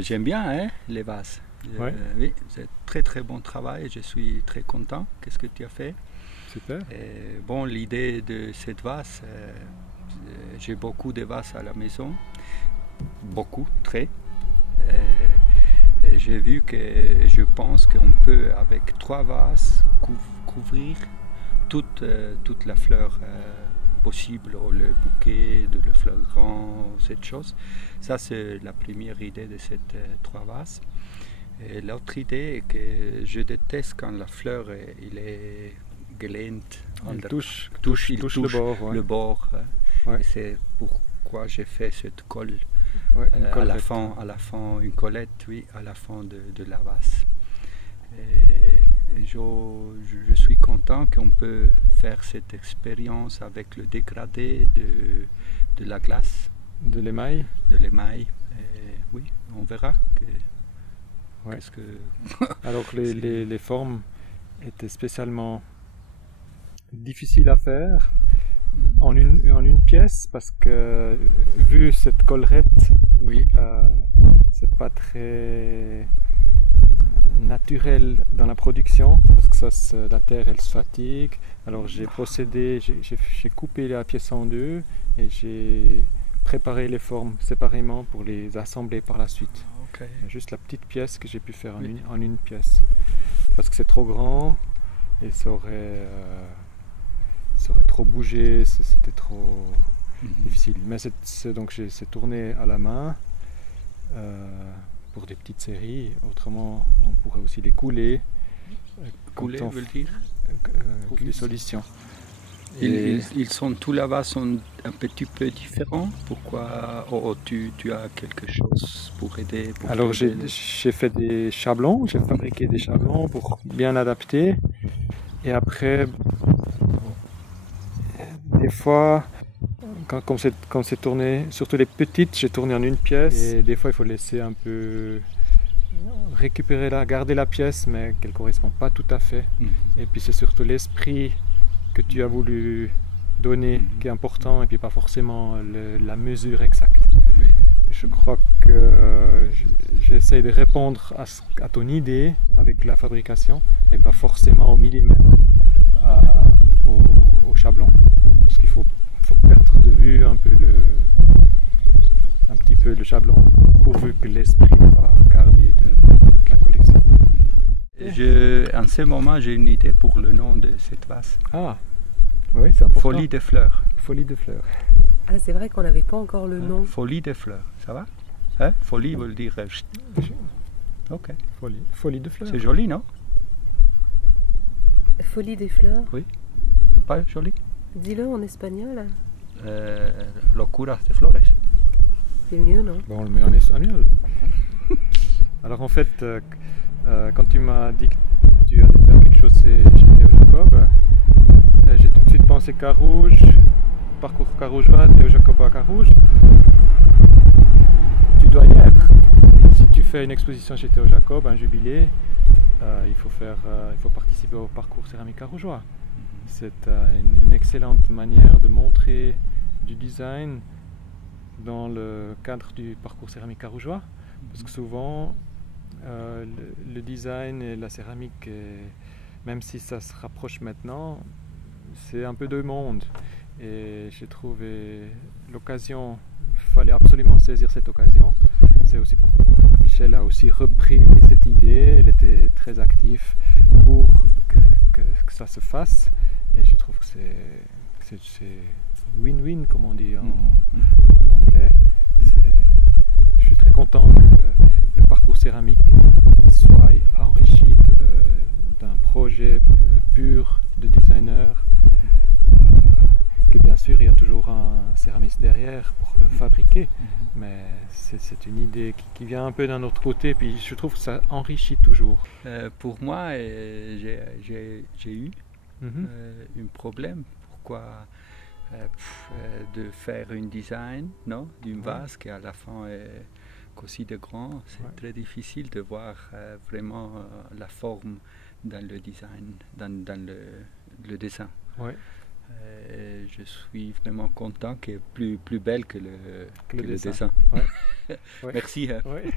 J'aime bien hein, les vases. Ouais. Oui, c'est très très bon travail. Je suis très content. Qu'est-ce que tu as fait? Super. Bon, l'idée de cette vase, j'ai beaucoup de vases à la maison. Beaucoup, très. Et j'ai vu que je pense qu'on peut, avec 3 vases, couvrir toute la fleur possible, ou le bouquet de la fleur grand, cette chose. Ça, c'est la première idée de ces 3 vases. Et l'autre idée est que je déteste quand la fleur il est gelente. Il touche Il touche le bord. Ouais. le bord. Hein. Ouais. Et c'est pourquoi j'ai fait cette colle. Ouais, une À collerette. à la fin, une collette, oui, à la fin de la vase. Et je suis content qu'on peut faire cette expérience avec le dégradé de la glace, De l'émail. de l'émail. Oui, on verra. Ouais. Qu'est-ce que Alors que les formes étaient spécialement difficiles à faire en une pièce parce que vu cette collerette, Oui, c'est pas très naturel dans la production parce que la terre elle se fatigue. Alors j'ai procédé, j'ai coupé la pièce en deux et j'ai préparé les formes séparément pour les assembler par la suite. ok. Juste la petite pièce que j'ai pu faire Oui. en une pièce parce que c'est trop grand et ça aurait trop bougé, c'était trop difficile. Mais donc c'est tourné à la main pour des petites séries. Autrement, on pourrait aussi les couler. Couler veut dire Les solutions. ils sont tous là-bas sont un petit peu différents. Pourquoi tu as quelque chose pour aider pour Alors t'aider? j'ai fait des chablons, j'ai fabriqué des chablons pour bien adapter. Et après, des fois, quand c'est tourné, surtout les petites, j'ai tourné en une pièce. Et des fois, il faut laisser un peu garder la pièce, mais qu'elle ne correspond pas tout à fait. Et puis c'est surtout l'esprit que tu as voulu donner qui est important, et puis pas forcément la mesure exacte. Oui. Je crois que j'essaie de répondre à ton idée avec la fabrication, et pas forcément au millimètre, au chablon. Parce qu'il faut perdre de vue un petit peu le chablon, pourvu que l'esprit va garder de la collection. En ce moment, j'ai une idée pour le nom de cette vase. Ah, oui, c'est important. Folie de fleurs. Folie de fleurs. Ah, c'est vrai qu'on n'avait pas encore le nom. Folie de fleurs, ça va hein? Folie veut dire... Ok. Folie de fleurs. C'est joli, non? Folie des fleurs. Oui. Pas joli? Dis-le en espagnol. Locuras de flores. C'est mieux, non? Bon, on le met en espagnol. Alors en fait, quand tu m'as dit que tu allais faire quelque chose chez Théo Jacob, j'ai tout de suite pensé Carouge, parcours carougeois, Théo Jacob à Carouge. Tu dois y être. Si tu fais une exposition chez Théo Jacob, un jubilé, il faut participer au parcours céramique carougeois. C'est une excellente manière de montrer du design dans le cadre du parcours céramique carougeois, parce que souvent le design et la céramique, même si ça se rapproche maintenant, c'est un peu deux mondes. Et j'ai trouvé l'occasion, il fallait absolument saisir cette occasion. C'est aussi pourquoi Michel a aussi repris cette idée, il était très actif pour que ça se fasse. Et je trouve que c'est win-win, comme on dit en anglais. Je suis très content que le parcours céramique soit enrichi d'un projet pur de designer, que bien sûr il y a toujours un céramiste derrière pour le fabriquer, mais c'est une idée qui vient un peu d'un autre côté, puis je trouve que ça enrichit toujours. Pour moi, j'ai eu un problème. Pourquoi de faire un design d'une vase qui à la fin est aussi de grand, c'est très difficile de voir vraiment la forme dans le design, dans le dessin. Ouais. Je suis vraiment content qu'elle est plus belle que le dessin. Ouais. Merci. Ouais.